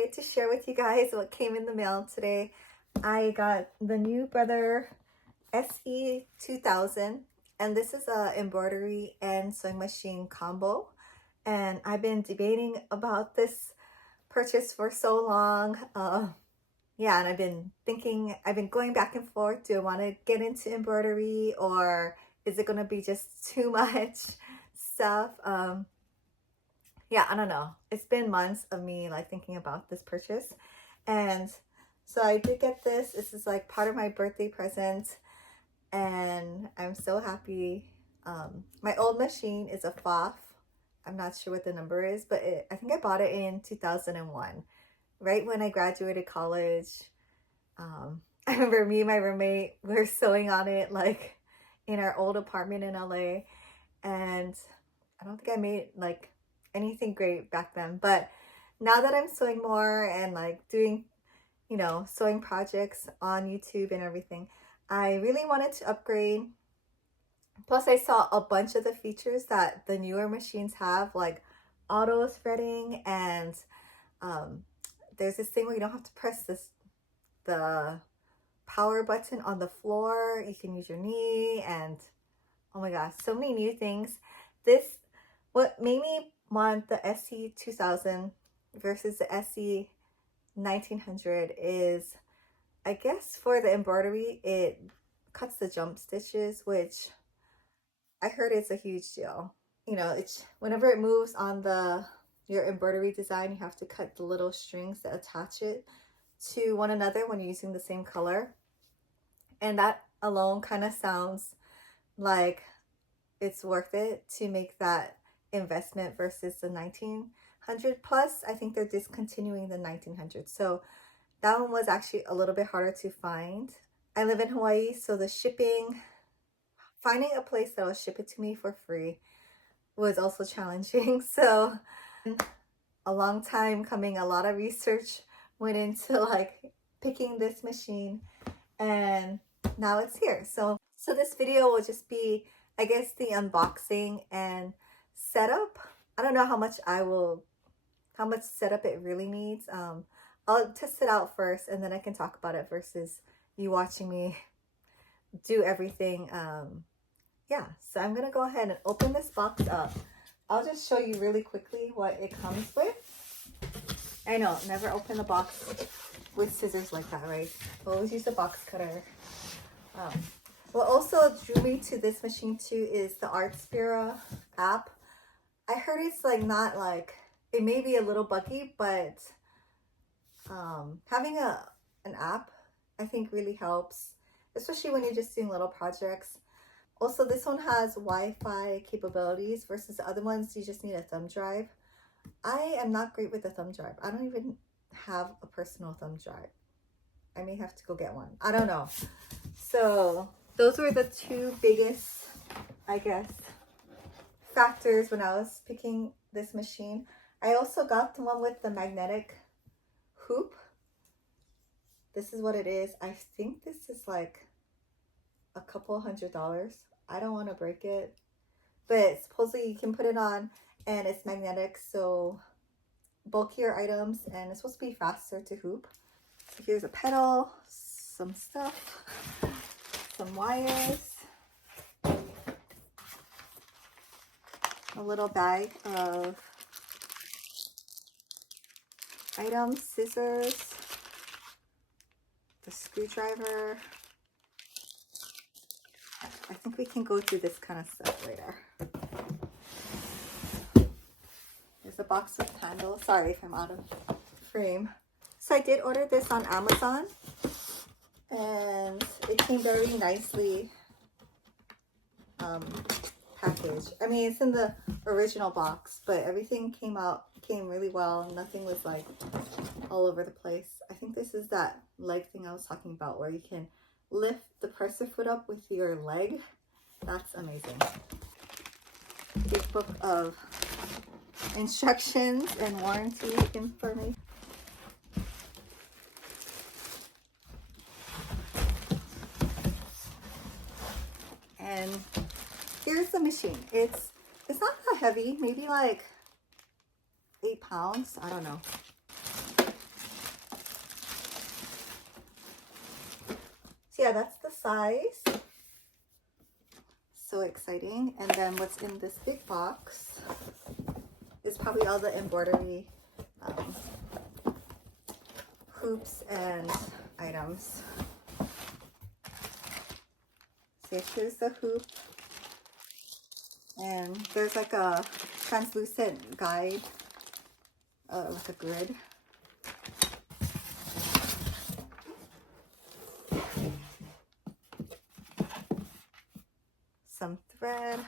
excited to share with you guys what came in the mail today. I got the new Brother SE2000, and this is a embroidery and sewing machine combo. And I've been debating about this purchase for so long. Yeah, and I've been going back and forth. Do I want to get into embroidery, or is it going to be just too much stuff? Yeah, I don't know. It's been months of me like thinking about this purchase. And so I did get this. This is like part of my birthday present, and I'm so happy. My old machine is a Pfaff. I'm not sure what the number is, but I think I bought it in 2001, right when I graduated college. I remember me and my roommate were sewing on it like in our old apartment in LA, and I don't think I made like anything great back then. But now that I'm sewing more and like doing, sewing projects on YouTube and everything, I really wanted to upgrade. Plus, I saw a bunch of the features that the newer machines have, like auto threading, and there's this thing where you don't have to press the power button on the floor. You can use your knee, and oh my gosh, so many new things. What made me want the SE2000 versus the SE1900 is, I guess, for the embroidery, it cuts the jump stitches, which I heard is a huge deal. It's whenever it moves on your embroidery design, you have to cut the little strings that attach it to one another when you're using the same color. And that alone kind of sounds like it's worth it to make that investment versus the 1900. Plus, I think they're discontinuing the 1900. So that one was actually a little bit harder to find. I live in Hawaii, so finding a place that will ship it to me for free was also challenging. So a long time coming, a lot of research went into like picking this machine, and now it's here. So this video will just be, I guess, the unboxing and setup. I don't know how much setup it really needs. I'll test it out first, and then I can talk about it versus you watching me do everything. Yeah, so I'm gonna go ahead and open this box up. I'll just show you really quickly what it comes with. I know, never open the box with scissors like that, right? Always use a box cutter. What also drew me to this machine too is the Artspira app. I heard it's like not like, it may be a little buggy, but having an app I think really helps, especially when you're just doing little projects. Also, this one has Wi-Fi capabilities versus the other ones you just need a thumb drive. I am not great with a thumb drive. I don't even have a personal thumb drive. I may have to go get one. I don't know. So those were the two biggest, I guess, factors when I was picking this machine. I also got the one with the magnetic hoop. This is what it is. I think this is like a couple $100. I don't want to break it, but supposedly you can put it on and it's magnetic, so bulkier items, and it's supposed to be faster to hoop. So here's a pedal, some stuff, some wires, a little bag of items, scissors, the screwdriver. I think we can go through this kind of stuff later. There's a box with candles. Sorry if I'm out of frame. So I did order this on Amazon, and it came very nicely packaged. I mean, it's in the original box, but everything came really well. Nothing was like all over the place. I think this is that leg thing I was talking about, where you can lift the presser foot up with your leg. That's amazing. Big book of instructions and warranty information. And here's the machine. It's not that heavy, maybe like 8 pounds. I don't know. So yeah, that's the size. So exciting. And then what's in this big box is probably all the embroidery hoops and items. So here's the hoop, and there's like a translucent guide, like a grid. Some thread.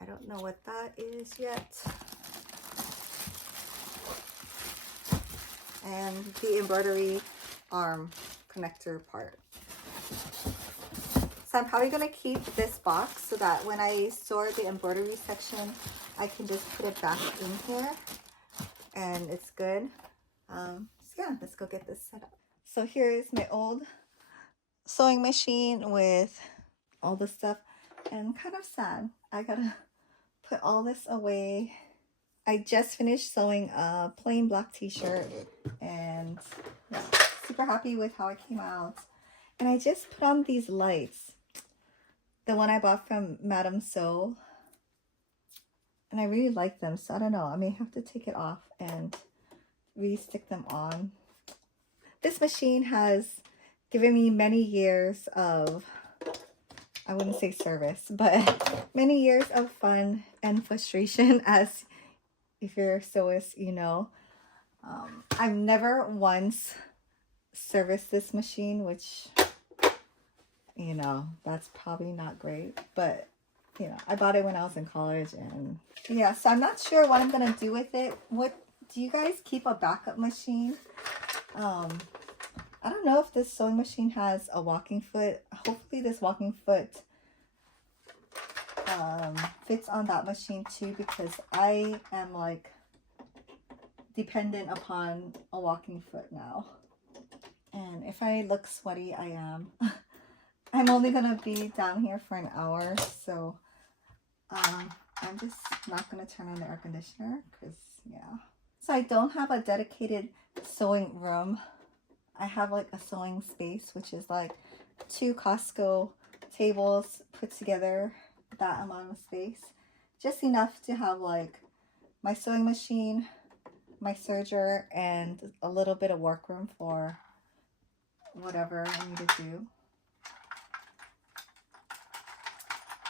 I don't know what that is yet. And the embroidery arm connector part. So I'm probably going to keep this box so that when I store the embroidery section, I can just put it back in here and it's good. So yeah, let's go get this set up. So here is my old sewing machine with all the stuff, and kind of sad. I gotta put all this away. I just finished sewing a plain black t-shirt and yeah, super happy with how it came out. And I just put on these lights. The one I bought from Madame Sew, and I really like them, so I don't know, I may have to take it off and re-stick them on. This machine has given me many years of, I wouldn't say service, but many years of fun and frustration, as if you're a sewist, you know. I've never once serviced this machine, which, you know, that's probably not great, but you know, I bought it when I was in college, and yeah, so I'm not sure what I'm gonna do with it. What do you guys keep a backup machine? I don't know if this sewing machine has a walking foot. Hopefully this walking foot fits on that machine too, because I am like dependent upon a walking foot now. And if I look sweaty, I am. I'm only gonna be down here for an hour, so I'm just not gonna turn on the air conditioner because yeah. So I don't have a dedicated sewing room. I have like a sewing space, which is like 2 Costco tables put together, that amount of space. Just enough to have like my sewing machine, my serger, and a little bit of workroom for whatever I need to do.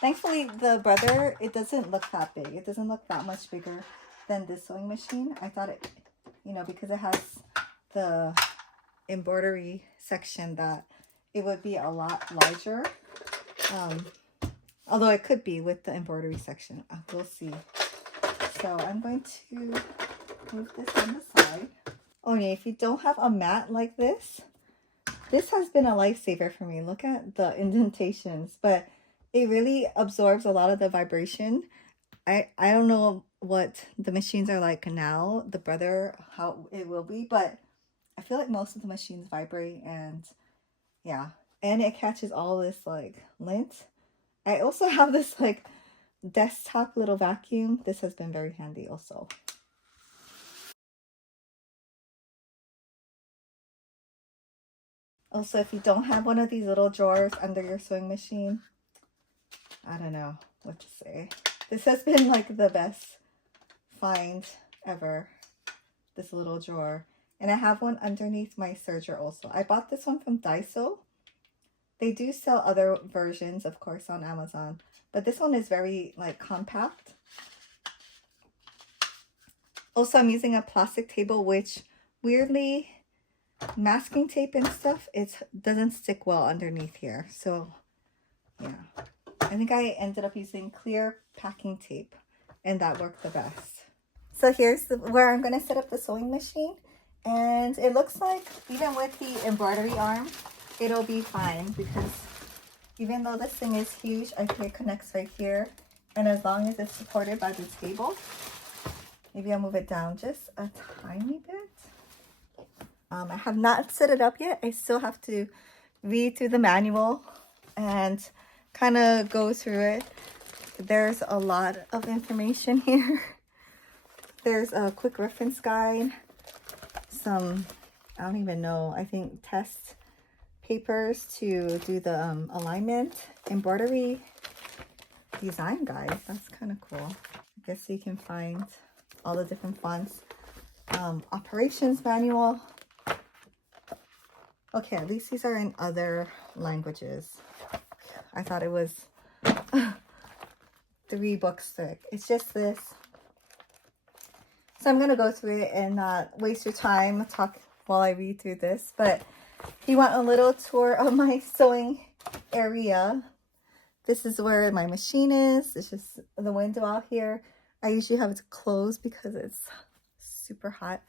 Thankfully, the Brother, it doesn't look that big. It doesn't look that much bigger than this sewing machine. I thought it, you know, because it has the embroidery section, that it would be a lot larger. Although it could be with the embroidery section. We'll see. So I'm going to move this on the side. Oh yeah, if you don't have a mat like this, this has been a lifesaver for me. Look at the indentations, but it really absorbs a lot of the vibration. I don't know what the machines are like now, the Brother, how it will be, but I feel like most of the machines vibrate, and yeah, and it catches all this like lint. I also have this like desktop little vacuum. This has been very handy also. Also, if you don't have one of these little drawers under your sewing machine, I don't know what to say. This has been like the best find ever, this little drawer. And I have one underneath my serger also. I bought this one from Daiso. They do sell other versions, of course, on Amazon, but this one is very like compact. Also, I'm using a plastic table, which weirdly, masking tape and stuff, it doesn't stick well underneath here. So yeah, I think I ended up using clear packing tape, and that worked the best. So here's where I'm going to set up the sewing machine, and it looks like even with the embroidery arm, it'll be fine, because even though this thing is huge, I think it connects right here, and as long as it's supported by the table, maybe I'll move it down just a tiny bit. I have not set it up yet. I still have to read through the manual and kind of go through it. There's a lot of information here. There's a quick reference guide, some, I don't even know, I think test papers to do the alignment. Embroidery design guide. That's kind of cool. I guess you can find all the different fonts. Operations manual. Okay, at least these are in other languages. I thought it was 3 books thick. It's just this. So I'm going to go through it and not waste your time talk while I read through this. But if you want a little tour of my sewing area, this is where my machine is. It's just the window out here. I usually have it closed because it's super hot.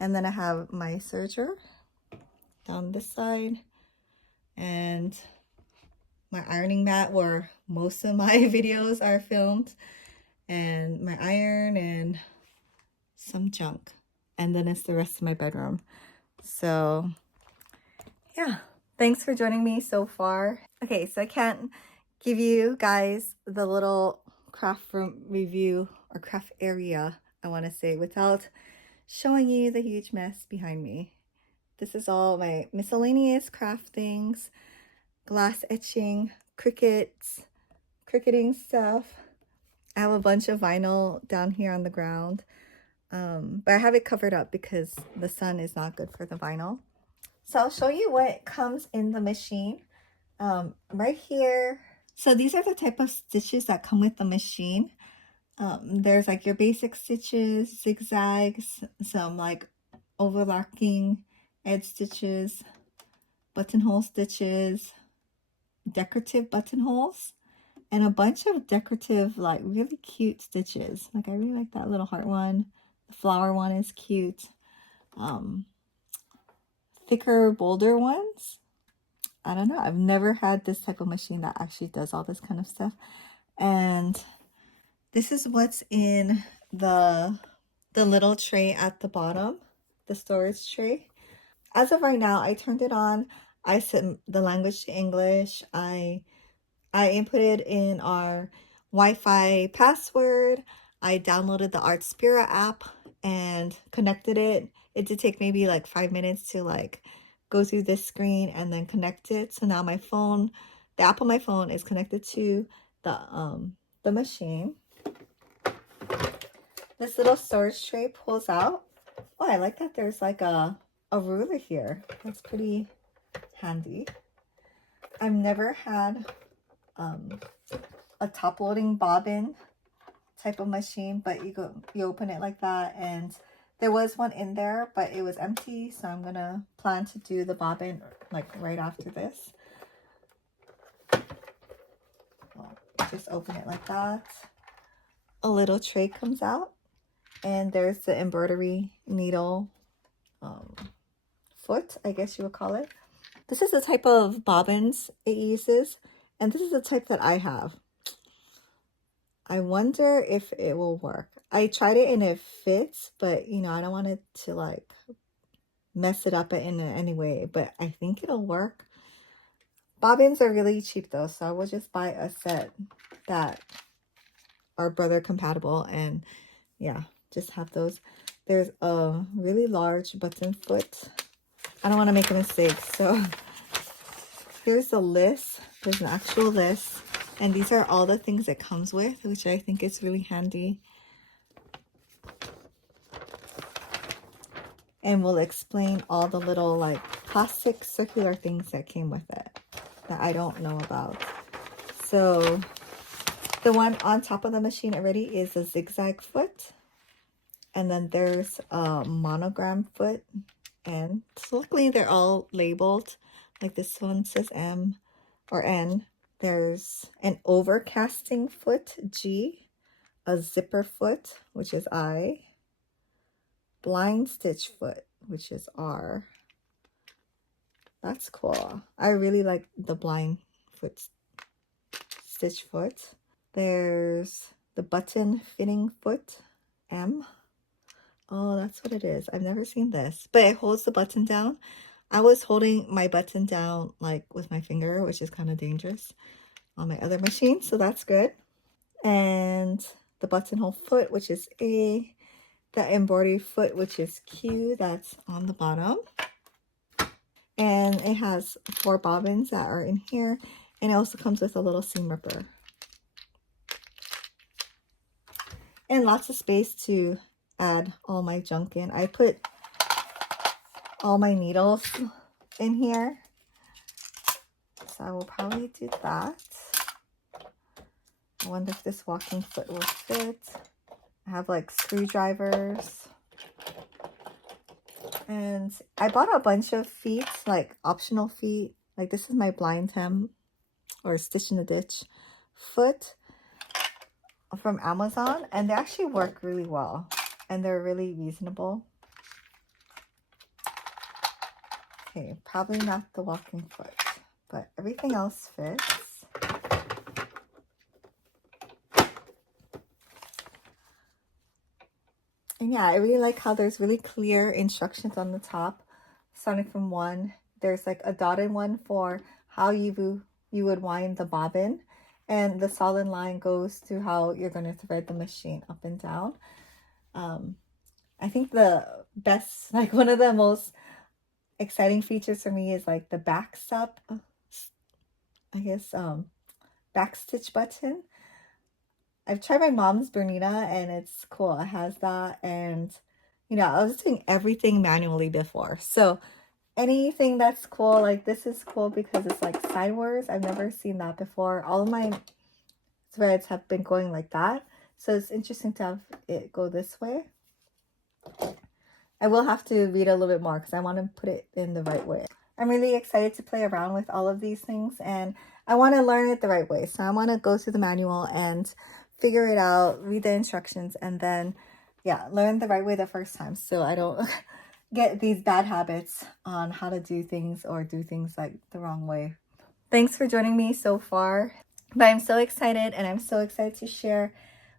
And then I have my serger down this side. And my ironing mat where most of my videos are filmed. And my iron and some junk. And then it's the rest of my bedroom. So yeah, thanks for joining me so far. Okay, so I can't give you guys the little craft room review or craft area, I want to say, without showing you the huge mess behind me. This is all my miscellaneous craft things, glass etching, cricketing stuff. I have a bunch of vinyl down here on the ground, but I have it covered up because the sun is not good for the vinyl. So I'll show you what comes in the machine right here. So these are the type of stitches that come with the machine. There's like your basic stitches, zigzags, some like overlocking edge stitches, buttonhole stitches, decorative buttonholes, and a bunch of decorative, like really cute stitches. Like I really like that little heart one. The flower one is cute. Thicker, bolder ones. I don't know. I've never had this type of machine that actually does all this kind of stuff. And this is what's in the little tray at the bottom, the storage tray. As of right now, I turned it on. I set the language to English. I inputted in our Wi-Fi password. I downloaded the Artspira app and connected it. It did take maybe like 5 minutes to like go through this screen and then connect it. So now my phone, the app on my phone is connected to the machine. This little storage tray pulls out. Oh, I like that there's like a ruler here. That's pretty handy. I've never had a top loading bobbin type of machine, but you open it like that, and there was one in there, but it was empty, so I'm gonna plan to do the bobbin like right after this. Well, just open it like that. A little tray comes out, and there's the embroidery needle foot, I guess you would call it. This is the type of bobbins it uses, and this is the type that I have. I wonder if it will work. I tried it and it fits, but you know, I don't want it to like mess it up in any way, but I think it'll work. Bobbins are really cheap though, so I will just buy a set that are brother compatible, and yeah, just have those. There's a really large button foot. I don't want to make a mistake, so here's the list. There's an actual list, and these are all the things it comes with, which I think is really handy. And we'll explain all the little like plastic circular things that came with it that I don't know about. So the one on top of the machine already is a zigzag foot, and then there's a monogram foot, and so luckily they're all labeled. Like this one says M or N. There's an overcasting foot, G, a zipper foot, which is I, blind stitch foot, which is R. That's cool. I really like the blind foot stitch foot. There's the button fitting foot, M. Oh, that's what it is. I've never seen this, but it holds the button down. I was holding my button down like with my finger, which is kind of dangerous on my other machine, so that's good. And the buttonhole foot, which is A, the embroidery foot, which is Q, that's on the bottom. And it has 4 bobbins that are in here, and it also comes with a little seam ripper. And lots of space to add all my junk in. I put all my needles in here, so I will probably do that. I wonder if this walking foot will fit. I have like screwdrivers. And I bought a bunch of feet, like optional feet. Like this is my blind hem or stitch in the ditch foot from Amazon, and they actually work really well and they're really reasonable. Okay, probably not the walking foot, but everything else fits. And yeah, I really like how there's really clear instructions on the top, starting from 1. There's like a dotted one for how you would wind the bobbin, and the solid line goes to how you're going to thread the machine up and down. I think the best, like one of the most exciting features for me is like the back stop, I guess, back stitch button. I've tried my mom's Bernina and it's cool. It has that, and you know, I was doing everything manually before. So anything that's cool, like this is cool because it's like sideways. I've never seen that before. All of my threads have been going like that. So it's interesting to have it go this way. I will have to read a little bit more because I want to put it in the right way. I'm really excited to play around with all of these things, and I want to learn it the right way. So I want to go through the manual and figure it out, read the instructions, and then, yeah, learn the right way the first time so I don't get these bad habits on how to do things or do things like the wrong way. Thanks for joining me so far. But I'm so excited, and I'm so excited to share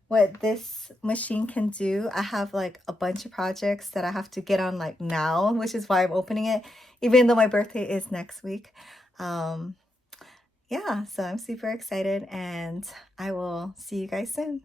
what this machine can do. I have like a bunch of projects that I have to get on like now, which is why I'm opening it, even though my birthday is next week. Yeah, so I'm super excited, and I will see you guys soon.